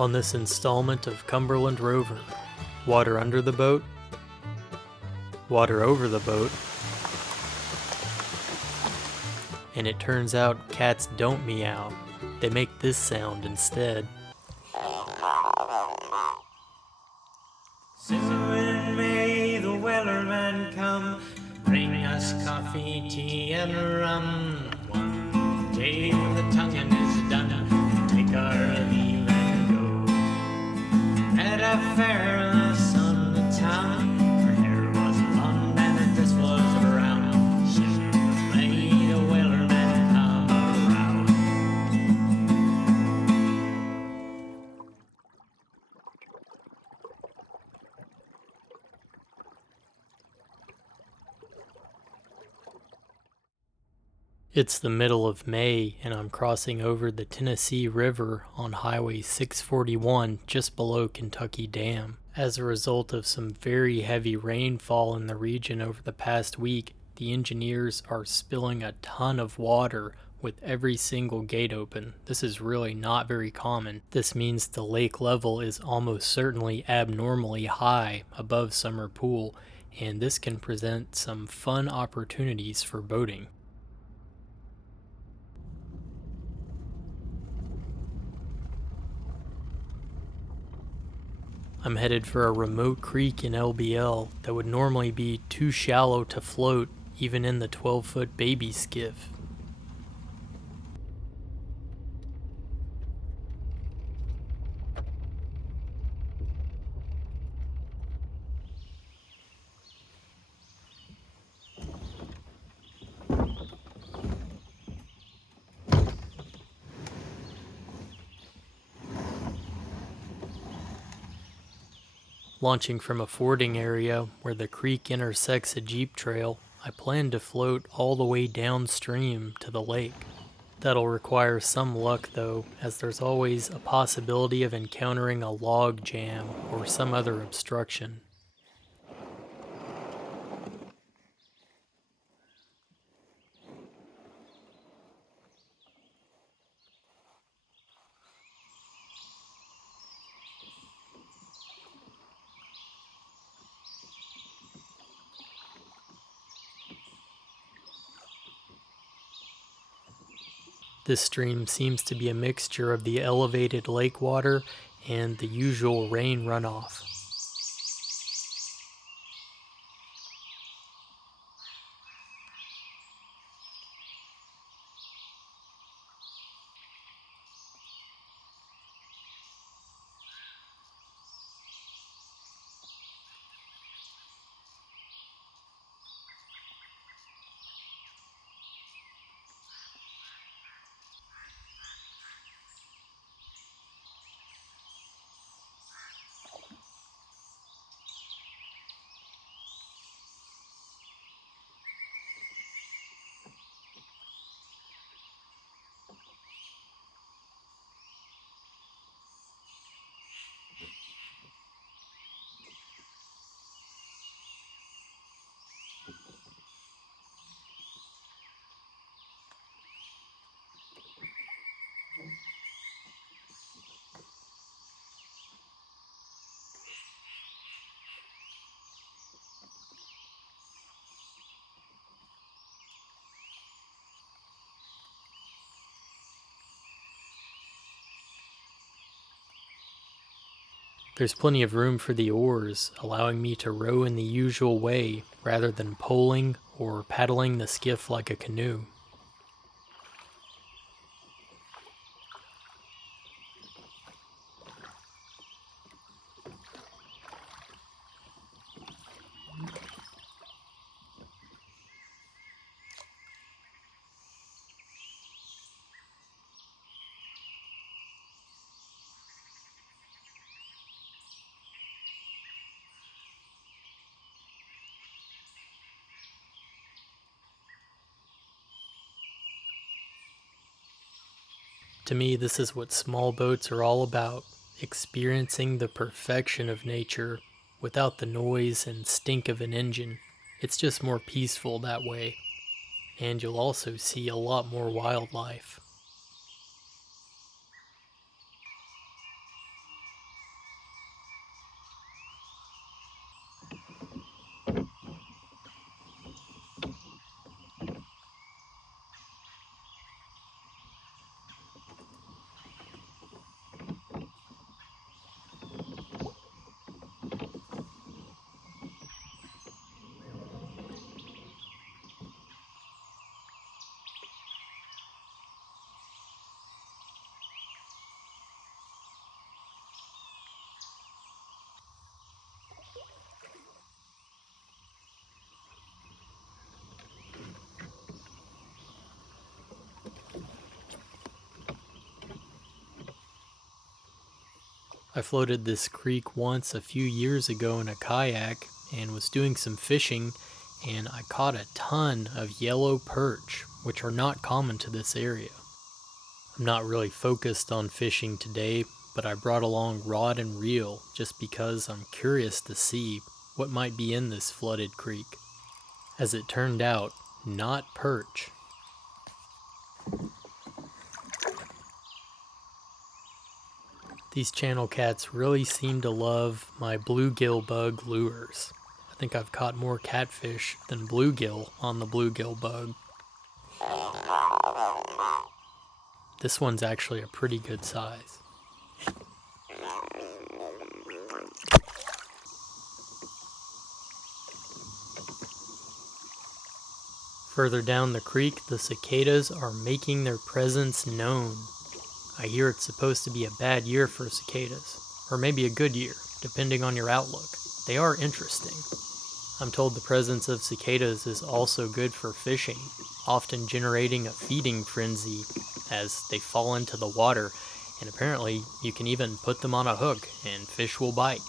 On this installment of Cumberland Rover, water under the boat, water over the boat, and it turns out cats don't meow, they make this sound instead. Soon may the wellerman come, bring us coffee, tea, and rum. One day when the tonguing is done, take our leave and go. At a fairness on the town, her hair was blonde and her dress was brown. Soon may the wellerman come around. It's the middle of May and I'm crossing over the Tennessee River on Highway 641 just below Kentucky Dam. As a result of some very heavy rainfall in the region over the past week, the engineers are spilling a ton of water with every single gate open. This is really not very common. This means the lake level is almost certainly abnormally high above Summer Pool, and this can present some fun opportunities for boating. I'm headed for a remote creek in LBL that would normally be too shallow to float even in the 12-foot baby skiff. Launching from a fording area where the creek intersects a jeep trail, I plan to float all the way downstream to the lake. That'll require some luck though, as there's always a possibility of encountering a log jam or some other obstruction. This stream seems to be a mixture of the elevated lake water and the usual rain runoff. There's plenty of room for the oars, allowing me to row in the usual way rather than poling or paddling the skiff like a canoe. To me, this is what small boats are all about, experiencing the perfection of nature without the noise and stink of an engine. It's just more peaceful that way, and you'll also see a lot more wildlife. I floated this creek once a few years ago in a kayak and was doing some fishing, and I caught a ton of yellow perch, which are not common to this area. I'm not really focused on fishing today, but I brought along rod and reel just because I'm curious to see what might be in this flooded creek. As it turned out, not perch. These channel cats really seem to love my bluegill bug lures. I think I've caught more catfish than bluegill on the bluegill bug. This one's actually a pretty good size. Further down the creek, the cicadas are making their presence known. I hear it's supposed to be a bad year for cicadas, or maybe a good year, depending on your outlook. They are interesting. I'm told the presence of cicadas is also good for fishing, often generating a feeding frenzy as they fall into the water, and apparently you can even put them on a hook and fish will bite.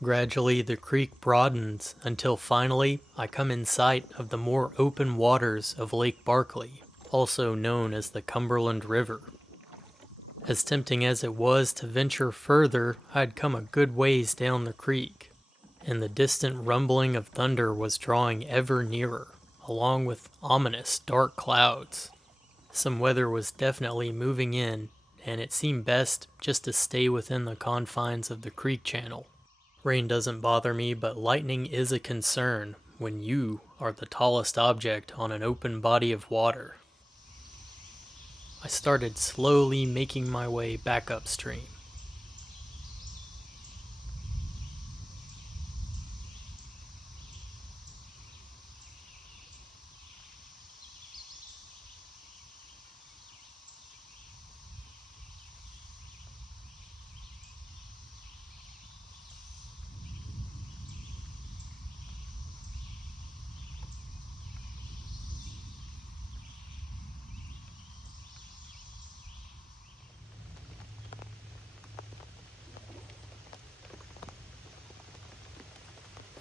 Gradually, the creek broadens until finally I come in sight of the more open waters of Lake Barkley, also known as the Cumberland River. As tempting as it was to venture further, I'd come a good ways down the creek, and the distant rumbling of thunder was drawing ever nearer, along with ominous dark clouds. Some weather was definitely moving in, and it seemed best just to stay within the confines of the creek channel. Rain doesn't bother me, but lightning is a concern when you are the tallest object on an open body of water. I started slowly making my way back upstream.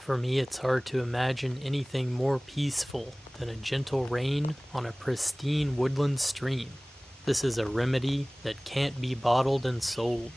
For me, it's hard to imagine anything more peaceful than a gentle rain on a pristine woodland stream. This is a remedy that can't be bottled and sold.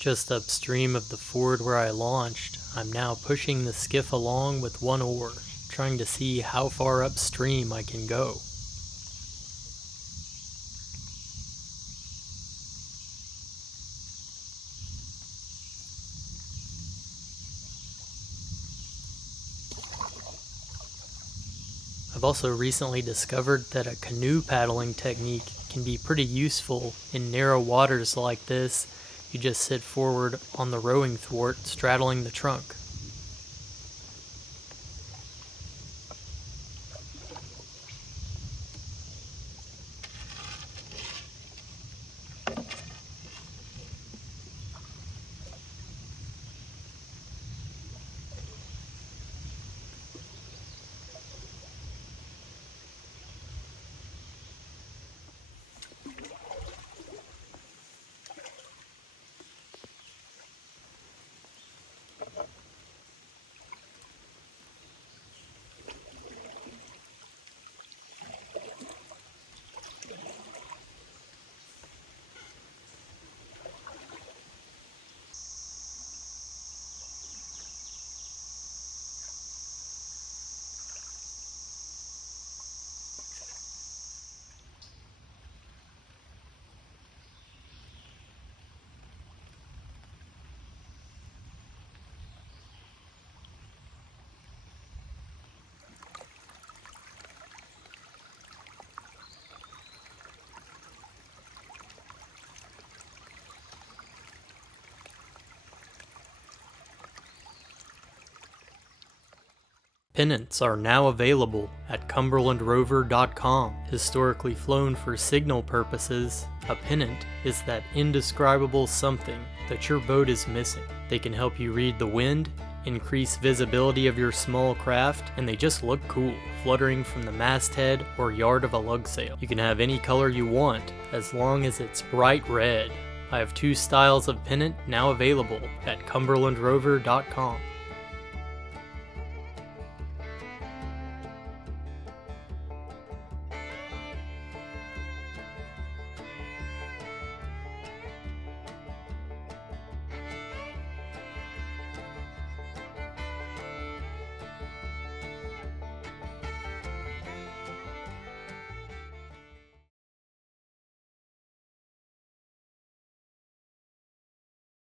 Just upstream of the ford where I launched, I'm now pushing the skiff along with one oar, trying to see how far upstream I can go. I've also recently discovered that a canoe paddling technique can be pretty useful in narrow waters like this. You just sit forward on the rowing thwart, straddling the trunk. Pennants are now available at cumberlandrover.com. Historically flown for signal purposes, a pennant is that indescribable something that your boat is missing. They can help you read the wind, increase visibility of your small craft, and they just look cool, fluttering from the masthead or yard of a lug sail. You can have any color you want, as long as it's bright red. I have 2 styles of pennant now available at cumberlandrover.com.